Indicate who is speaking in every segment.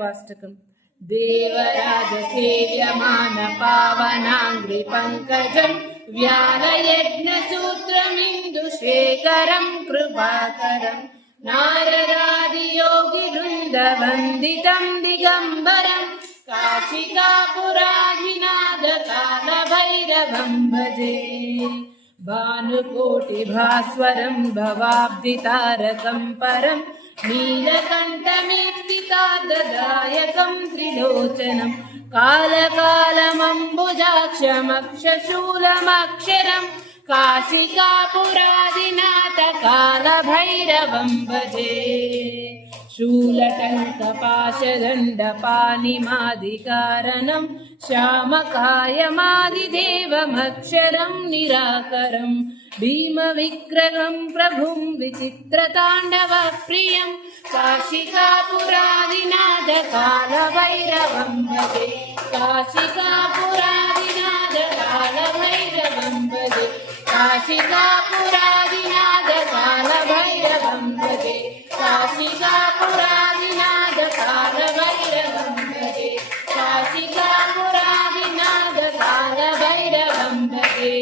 Speaker 1: ष्टकम् देवराजसेव्यमान पावनाङ्गि पङ्कजं व्यालयज्ञु कृपाकरम् नारदादियोगिवृन्दवन्दितम् दिगम्बरम् काशिकापुराधिनादकालभैरवम् भजे। भानुकोटिभास्वरम् भवाब्धितारकम् परम् नीलकण्ठमे लोचनम् कालकालमम्बुजाक्षमक्षशूलमक्षरम् कालमम्बुजाक्षमक्ष शूलमाक्षरम् भजे। शूलटङ्कपाशदण्डपानिमादिकारणम् श्यामकायमादिदेवमक्षरम् निराकरम् भीमविग्रहम् प्रभुम् विचित्रताण्डवप्रियम्। काशिका पुरादिनाद कालभैरवं भजे काशिका पुरादिनाद कालभैरवं भजे काशिका पुरादिनाद कालभैरवं भजे काशिका पुरादिनाद कालभैरवं भजे काशिका कालभैरवं भजे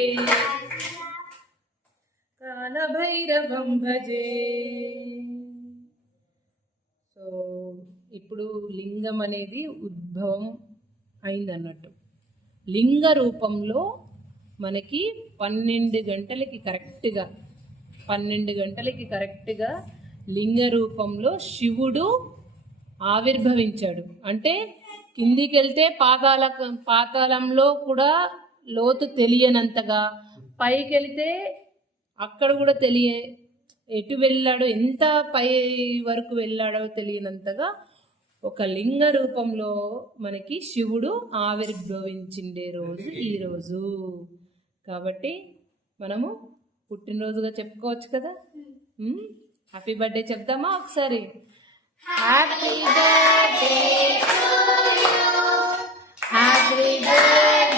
Speaker 1: कालभैरवं भजे ఇప్పుడు లింగం అనేది ఉద్భవం అయిందన్నట్టు. లింగ రూపంలో మనకి పన్నెండు గంటలకి కరెక్ట్గా పన్నెండు గంటలకి కరెక్ట్గా లింగ రూపంలో శివుడు ఆవిర్భవించాడు. అంటే కిందికి వెళ్తే పాతాల పాతాళంలో కూడా లోతు తెలియనంతగా పైకి వెళితే అక్కడ కూడా తెలియ ఎటు వెళ్ళాడో ఎంత పై వరకు వెళ్ళాడో తెలియనంతగా ఒక లింగ రూపంలో మనకి శివుడు ఆవిర్భవించిండే రోజు ఈ రోజు. కాబట్టి మనము పుట్టినరోజుగా చెప్పుకోవచ్చు కదా? హ్యాపీ బర్త్డే చెప్దామా ఒకసారి? హ్యాపీ బర్త్డే హ్యాపీ బర్త్డే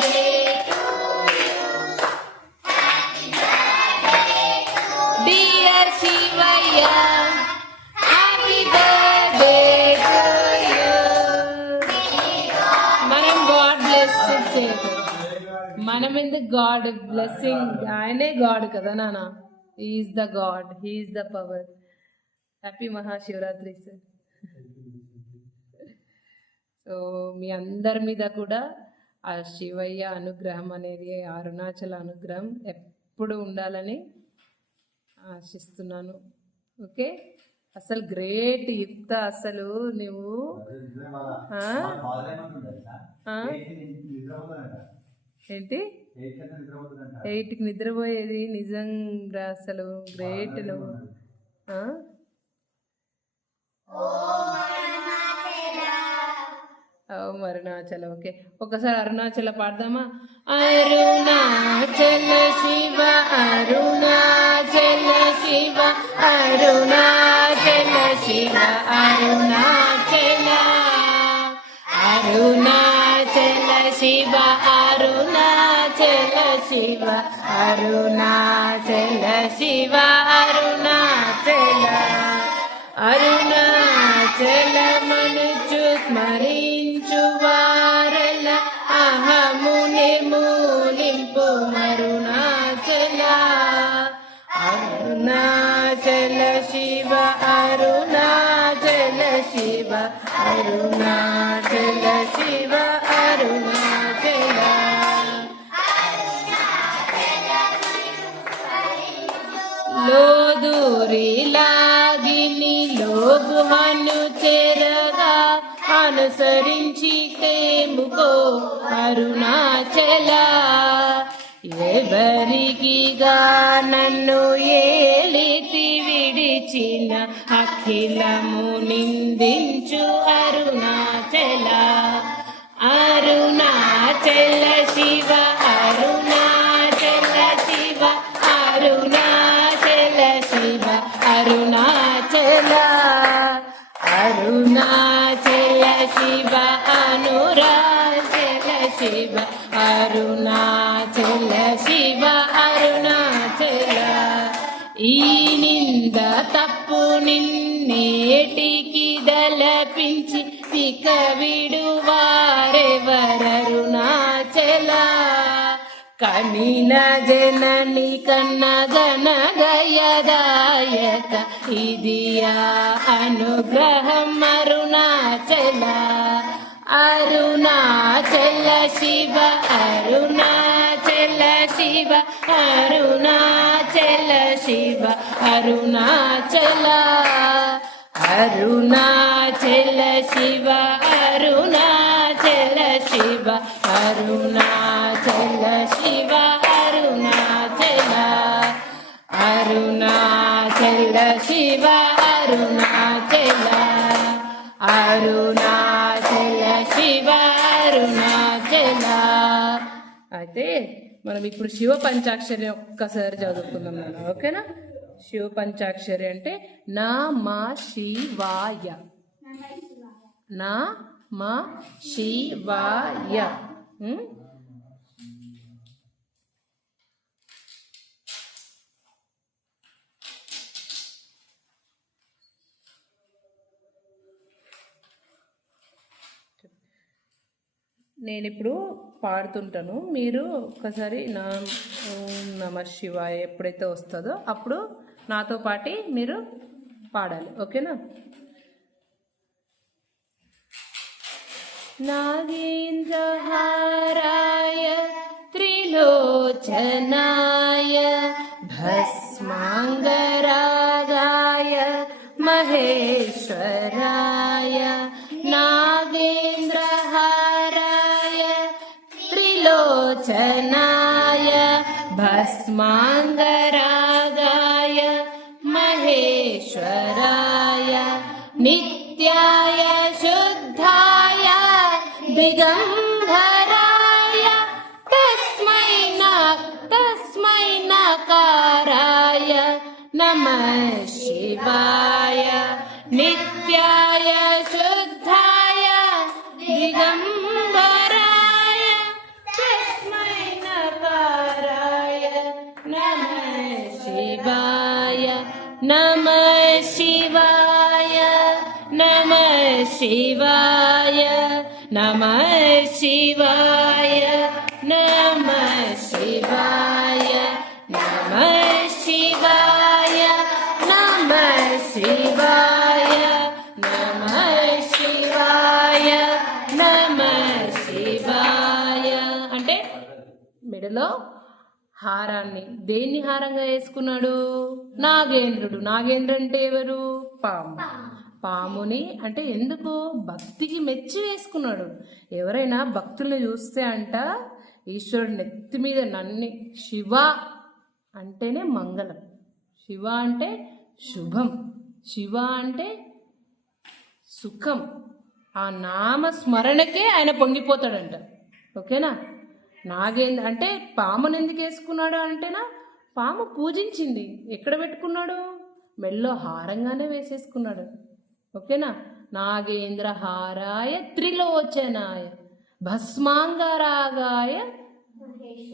Speaker 1: మనం ఎందుకు గాడ్ బ్లెస్సింగ్ ఆయనే గాడ్ కదా నాన్న is the god he is the power happy Mahashivratri sir so మీ అందరి మీద కూడా ఆ శివయ్య అనుగ్రహం అనేది అరుణాచల అనుగ్రహం ఎప్పుడు ఉండాలని ఆశిస్తున్నాను. ఓకే అసలు గ్రేట్ ఇంత అసలు నువ్వు? ఏంటి? ఎయిట్కి నిద్రపోయేది నిజంగా అసలు. గ్రేట్ నువ్వు అరుణాచల ఓకే. ఒకసారి అరుణాచల పాడదామా? అరుణాచల శివ అరుణాచల శివ అరుణాచల శివ అరుణాచల అరుణాచల శివ శివ అరుణాచల శివ అరుణాచల. అరుణాచల మనుచు స్మరించు వారల అహముని మూలింపు అరుణాచల అరుణాచల శివ అరుణాచల శివ అరుణాచల అనుసరించి తేముకో అరుణాచల. ఎవరికిగా నన్ను ఏలితి విడిచిన అఖిలము నిందించు కనిన జనని కన్న ఇదియా అనుగ్రహం అరుణాచల అరుణాచల శివ అరుణాచల శివ అరుణాచల శివ అరుణాచల అరుణాచల శివ అరుణా అయితే మనం ఇప్పుడు శివ పంచాక్షరి ఒక్కసారి చదువుకుందాం మనం ఓకేనా? శివ పంచాక్షరి అంటే నా మా శివాయ. నా మా శివాయ. నేను ఇప్పుడు పాడుతుంటాను మీరు ఒక్కసారి నా ఓం నమ శివాయ ఎప్పుడైతే వస్తుందో అప్పుడు నాతో పాటి మీరు పాడాలి ఓకేనా नागेन्द्रहाराय त्रिलोचनाय भस्माङ्गरागाय महेश्वराय भस्माङ्गरागाय महेश्वराय नित्याय शुद्धाय दिगम्भराय तस्मै न तस्मै नकाराय नमः शिवाय नित्याय శివాయ నమ శివాయ నమ శివాయ నమ శివాయ నమ శివాయ నమ శివాయ నమ శివాయ అంటే మెడలో హారాన్ని దేన్ని హారంగా వేసుకున్నాడు? నాగేంద్రుడు. నాగేంద్ర అంటే ఎవరు? పాము. పాముని అంటే ఎందుకు భక్తికి మెచ్చి వేసుకున్నాడు. ఎవరైనా భక్తుల్ని చూస్తే అంట ఈశ్వరుడు నెత్తి మీద నన్ని శివ అంటేనే మంగళం. శివ అంటే శుభం. శివ అంటే సుఖం. ఆ నామ స్మరణకే ఆయన పొంగిపోతాడంట. ఓకేనా? నాగేంద్ర అంటే పామును ఎందుకు వేసుకున్నాడు అంటేనా? పాము పూజించింది. ఎక్కడ పెట్టుకున్నాడు? మెల్లో హారంగానే వేసేసుకున్నాడు. ఓకేనా? నాగేంద్ర హారాయ త్రిలోచనాయ భస్మాంగరాగాయ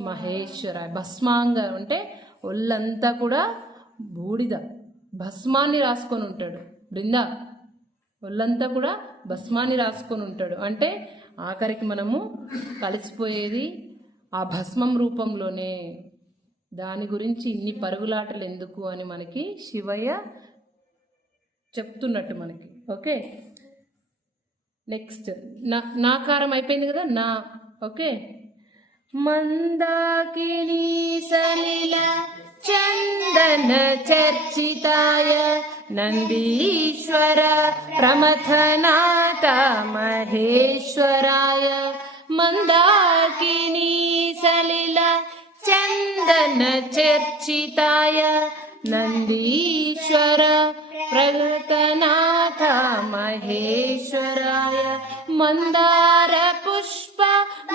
Speaker 1: మహేశ్వరాయ. భస్మాంగ అంటే ఒళ్ళంతా కూడా బూడిద భస్మాన్ని రాసుకొని ఉంటాడు. బృందా ఒళ్ళంతా కూడా భస్మాన్ని రాసుకొని ఉంటాడు. అంటే ఆఖరికి మనము కలిసిపోయేది ఆ భస్మం రూపంలోనే. దాని గురించి ఇన్ని పరుగులాటలు ఎందుకు అని మనకి శివయ్య చెప్తున్నట్టు మనకి. ఓకే? నెక్స్ట్. నా నాకారం అయిపోయింది కదా? నా. ఓకే? మందాకిని సలిల చందన చర్చితాయ నందీశ్వర ప్రమథనాథ మహేశ్వరాయ. మందాకిని సలిల చందన చర్చితాయ నందీశ్వర प्रकृतनाथ महेश्वराय मन्दार पुष्प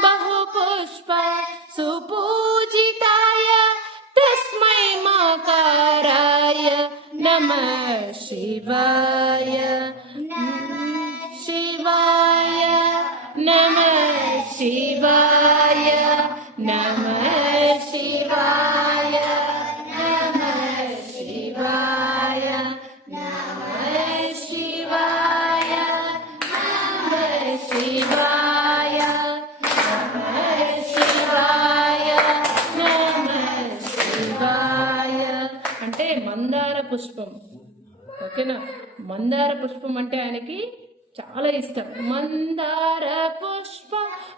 Speaker 1: बहुपुष्प सुपूजिताय तस्मै माकाराय नमः शिवाय। మందార పుష్పం అంటే ఆయనకి చాలా ఇష్టం. మందార పుష్ప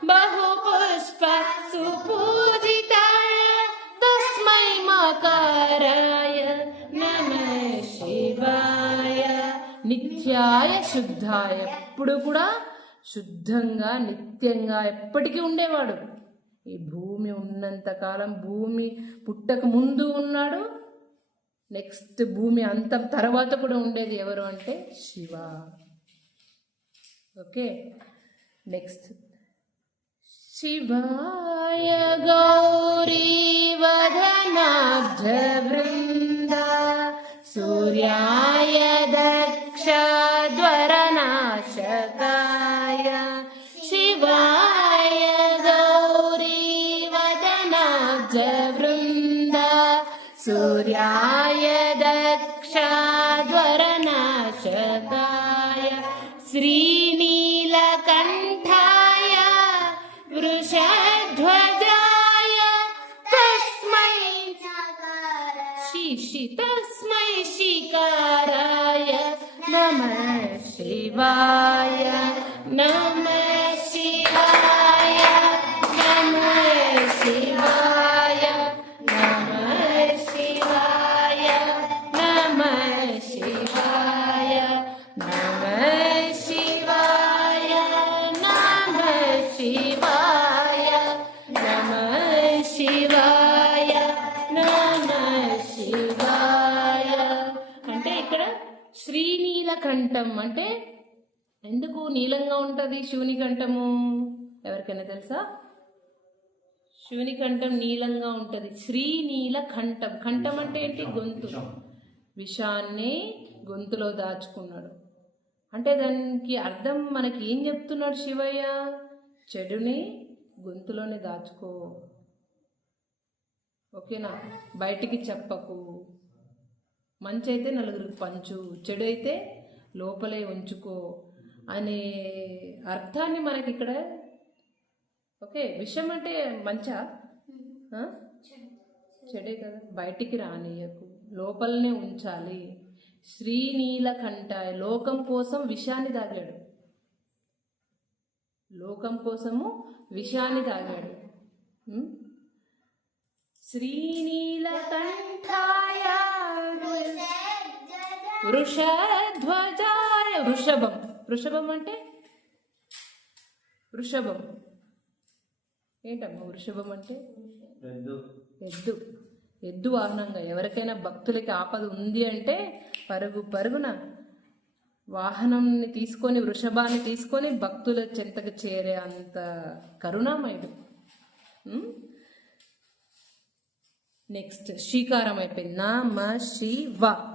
Speaker 1: బహు పుష్ప సుపూజిత తస్మై మకారాయ నమ శివాయ. నిత్యాయ శుద్ధాయ. ఎప్పుడు కూడా శుద్ధంగా నిత్యంగా ఎప్పటికీ ఉండేవాడు. ఈ భూమి ఉన్నంత కాలం భూమి పుట్టక ముందు ఉన్నాడు. నెక్స్ట్ భూమి అంతం తర్వాత కూడా ఉండేది ఎవరు అంటే శివ. ఓకే. నెక్స్ట్. శివాయ గౌరీ వదనాబ్జ బృంద సూర్యాయ దక్షద్వరనాశకాయ सूर्याय दक्षाद्वरनाशकाय श्रीनीलकण्ठाय वृषध्वजाय तस्मै शिशि तस्मै शिकाराय नमः शिवाय। శ్రీనీలకంఠం అంటే ఎందుకు నీలంగా ఉంటుంది శివుని కంఠము? ఎవరికైనా తెలుసా? శివుని కంఠం నీలంగా ఉంటుంది. శ్రీనీల కంఠం. కంఠం అంటే ఏంటి? గొంతు. విషాన్ని గొంతులో దాచుకున్నాడు. అంటే దానికి అర్థం మనకి ఏం చెప్తున్నాడు శివయ్య? చెడుని గొంతులోనే దాచుకో. ఓకేనా? బయటికి చెప్పకు. మంచి అయితే నలుగురికి పంచు. చెడు అయితే లోపలే ఉంచుకో అనే అర్థాన్ని మనకి ఇక్కడ ఓకే విషయం అంటే మంచా? చెడే. కదా. బయటికి రానియకు. లోపలనే ఉంచాలి. శ్రీనీలకంఠ లోకం కోసం విషాన్ని తాగాడు. లోకం కోసము విషాన్ని తాగాడు. ఉం? శ్రీనీలకంఠాయ వృషధ్వజాయ వృషభం. వృషభం అంటే? వృషభం. ఏంటమ్మా వృషభం అంటే? ఎద్దు. ఎద్దు. వాహనంగా. ఎవరికైనా భక్తులకి ఆపద ఉంది అంటే పరుగు పరుగున వాహనంని తీసుకొని వృషభాన్ని తీసుకొని భక్తుల చెంతకు చేరే అంత కరుణామయుడు? నెక్స్ట్ శ్రీకారం అయిపోయింది. నామ శివ.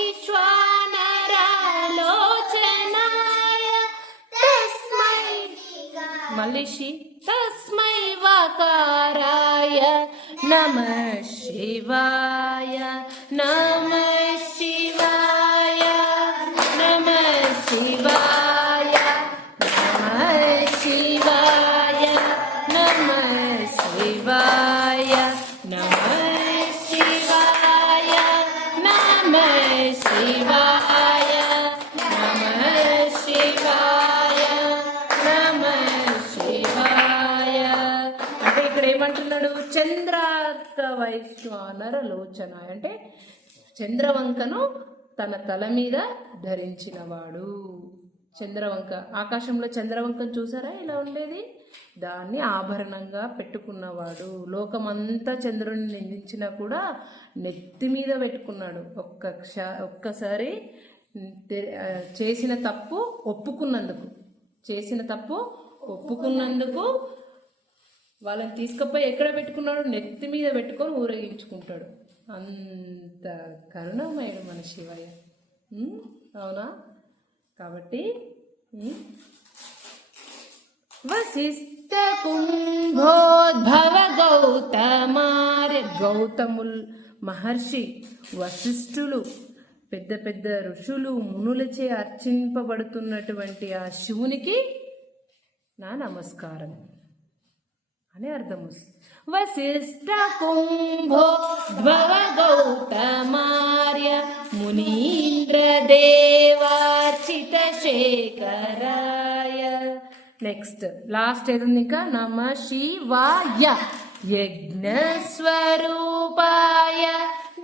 Speaker 1: మలిషి తస్మై వకారాయ నమ శివాయ నమ చంద్రార్క లోచన అంటే చంద్రవంకను తన తల మీద ధరించినవాడు. చంద్రవంక ఆకాశంలో చంద్రవంకను చూసారా? ఇలా ఉండేది? దాన్ని ఆభరణంగా పెట్టుకున్నవాడు. లోకమంతా చంద్రుని నిందించినా కూడా నెత్తి మీద పెట్టుకున్నాడు. ఒక్క క్ష ఒక్కసారి చేసిన తప్పు ఒప్పుకున్నందుకు. చేసిన తప్పు ఒప్పుకున్నందుకు వాళ్ళని తీసుకుపోయి ఎక్కడ పెట్టుకున్నాడు నెత్తి మీద పెట్టుకొని ఊరేగించుకుంటాడు. అంత కరుణమయుడు మన శివయ్య. అవునా? కాబట్టి వశిష్ట కుంభోద్భవ గౌతమార్య గౌతముల్ మహర్షి వశిష్ఠులు పెద్ద పెద్ద ఋషులు మునులచే అర్చింపబడుతున్నటువంటి ఆ శివునికి నా నమస్కారం. అని అర్థం వశిష్ట కుంభో భవ గౌతమార్య మునీంద్రదేవార్చిత శేఖరాయ నెక్స్ట్ లాస్ట్ ఏదుంది ఇంకా? నమ శివాయ యజ్ఞస్వరూపాయ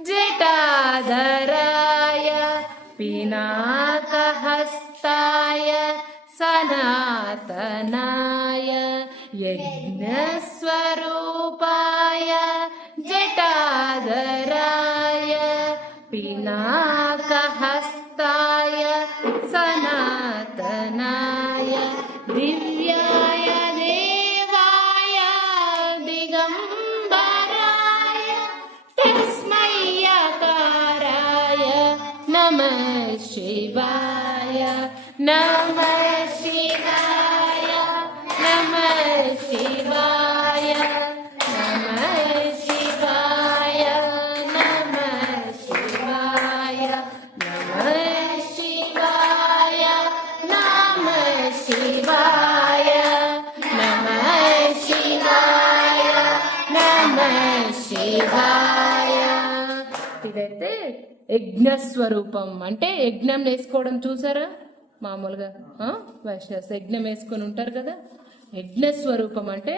Speaker 1: జటాధరాయ పినాకహస్తాయ సనాతనాయ. यज्ञस्वरूपाय न जटादराय पिनाकहस्ताय सनातनाय दिव्याय देवाय दिगम्बराय तस्मै नमः शिवाय नमः యజ్ఞ స్వరూపం. అంటే యజ్ఞం వేసుకోవడం చూసారా? మామూలుగా ఆ? యజ్ఞం వేసుకొని ఉంటారు కదా? యజ్ఞ స్వరూపం అంటే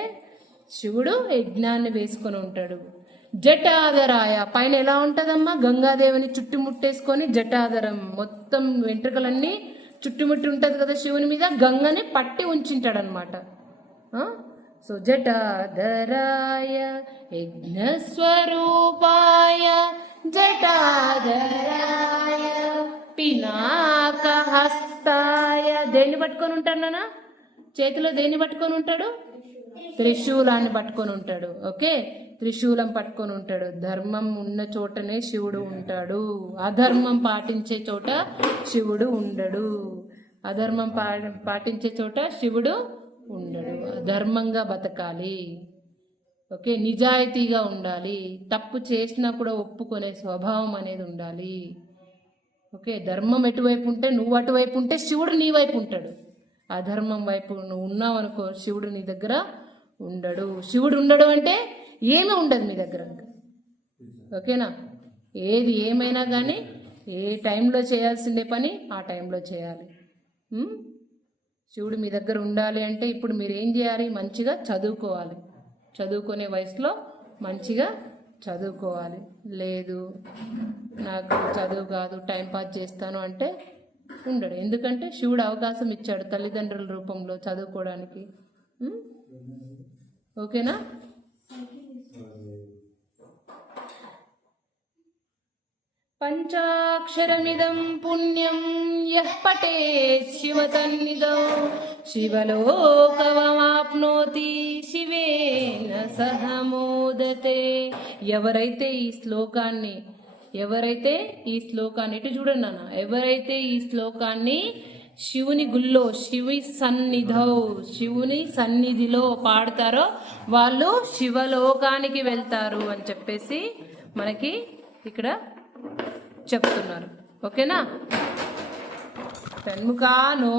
Speaker 1: శివుడు యజ్ఞాన్ని వేసుకొని ఉంటాడు. జటాధరాయ పైన ఎలా ఉంటుందమ్మా? గంగాదేవిని చుట్టుముట్టేసుకొని జటాధరం మొత్తం వెంట్రుకలన్నీ చుట్టుముట్టి ఉంటుంది కదా శివుని మీద? గంగని పట్టి ఉంచింటాడనమాట సో జటాధరాయ యజ్ఞస్వరూపాయ జటాధరాయ పినాకహస్తాయ. దేన్ని పట్టుకొని ఉంటాడు నాన్న? చేతిలో దేన్ని పట్టుకొని ఉంటాడు? త్రిశూలాన్ని పట్టుకొని ఉంటాడు. ఓకే? త్రిశూలం పట్టుకొని ఉంటాడు. ధర్మం ఉన్న చోటనే శివుడు ఉంటాడు. అధర్మం పాటించే చోట శివుడు ఉండడు. అధర్మం పా పాటించే చోట శివుడు ఉండడు. ధర్మంగా బతకాలి. ఓకే నిజాయితీగా ఉండాలి. తప్పు చేసినా కూడా ఒప్పుకునే స్వభావం అనేది ఉండాలి. ఓకే ధర్మం ఎటువైపు ఉంటే నువ్వు అటువైపు ఉంటే శివుడు నీ వైపు ఉంటాడు. అధర్మం వైపు నువ్వు ఉన్నావు అనుకో శివుడు నీ దగ్గర ఉండడు. శివుడు ఉండడు అంటే ఏమీ ఉండదు మీ దగ్గర ఓకేనా? ఏది ఏమైనా కానీ ఏ టైంలో చేయాల్సిందే పని ఆ టైంలో చేయాలి. శివుడు మీ దగ్గర ఉండాలి అంటే ఇప్పుడు మీరు ఏం చేయాలి? మంచిగా చదువుకోవాలి. చదువుకునే వయసులో మంచిగా చదువుకోవాలి. లేదు నాకు చదువు కాదు టైం పాస్ చేస్తాను అంటే ఉండడు. ఎందుకంటే శివుడు అవకాశం ఇచ్చాడు తల్లిదండ్రుల రూపంలో చదువుకోవడానికి. ఓకేనా? పంచాక్షరమిదం పుణ్యం యః పఠేత్ సన్నిధౌ శివలోకవమాప్నోతి శివేన సహ మోదతే. ఎవరైతే ఈ శ్లోకాన్ని ఎవరైతే ఈ శ్లోకాన్ని ఇటు చూడండి నాన్న ఎవరైతే ఈ శ్లోకాన్ని శివుని గుళ్ళో శివి సన్నిధౌ శివుని సన్నిధిలో పాడతారో వాళ్ళు శివలోకానికి వెళ్తారు అని చెప్పేసి మనకి ఇక్కడ చెప్తున్నారు. ఓకేనా? షణ్ముఖానో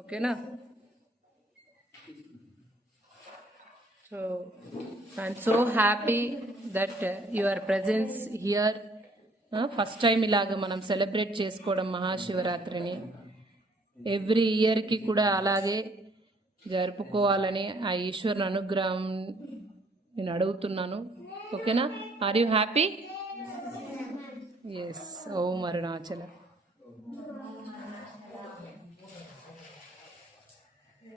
Speaker 1: ఓకేనా? So I'm so happy that your presence here first time ఇలాగ మనం సెలబ్రేట్ చేసుకోవడం మహాశివరాత్రిని. ఎవ్రీ ఇయర్కి కూడా అలాగే జరుపుకోవాలని ఆ ఈశ్వరుని అనుగ్రహం నేను అడుగుతున్నాను. ఓకేనా are you happy yes Om Arunachala